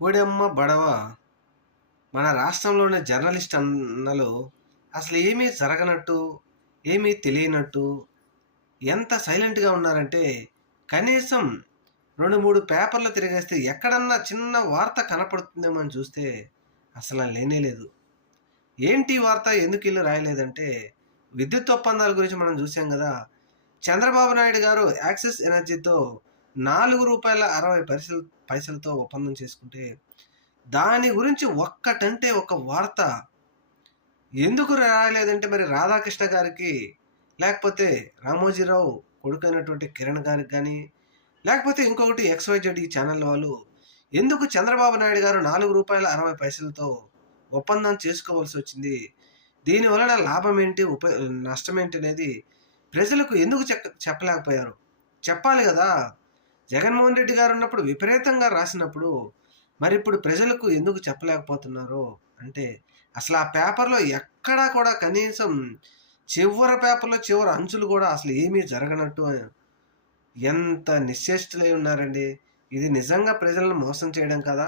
ఓడమ్మ బడవ! మన రాష్ట్రంలోని జర్నలిస్ట్ అన్నలు అసలు ఏమీ జరగనట్టు, ఏమీ తెలియనట్టు ఎంత సైలెంట్‌గా ఉన్నారంటే, కనీసం 2, 3 పేపర్లు తిరగేస్తే ఎక్కడన్నా చిన్న వార్త కనపడుతుందేమో అని చూస్తే అసల లేనే లేదు. ఏంటి ఈ వార్త ఎందుకీళ్ళు రాయలేదంటే, విద్యుత్ ఒప్పందాల గురించి మనం చూసాం గదా! చంద్రబాబు నాయుడు గారు యాక్సిస్ ఎనర్జీతో రూ. 4.60 పైసలతో ఒప్పందం చేసుకుంటే, దాని గురించి ఒక్కటంటే ఒక వార్త ఎందుకు రాయలేదంటే మరి రాధాకృష్ణ గారికి, లేకపోతే రామోజీరావు కొడుకైనటువంటి కిరణ్ గారికి గానీ, లేకపోతే ఇంకొకటి ఎక్స్‌వైజెడ్ ఈ ఛానల్ వాళ్ళు ఎందుకు చంద్రబాబు నాయుడు గారు రూ. 4.60తో ఒప్పందం చేసుకోవాల్సొచ్చింది? దీని వలన లాభం ఏంటి? నష్టమేంటి అనేది ప్రజలకు ఎందుకు చెప్పలేకపోయారు? చెప్పాలి గదా! జగన్మోహన్ రెడ్డి గారున్నప్పుడు విపరీతంగా రాసినప్పుడు, మరిప్పుడు ప్రజలకు ఎందుకు చెప్పలేకపోతున్నారో అంటే, అసలు ఆ పేపర్‌లో ఎక్కడా కూడా కనీసం చివరి పేపర్‌లో చివరి అంచులు గూడా అసలు ఏమీ జరగనట్టు ఎంత నిశ్చేష్టులై ఉన్నారండి. ఇది నిజంగా ప్రజలను మోసం చేయడం కాదా?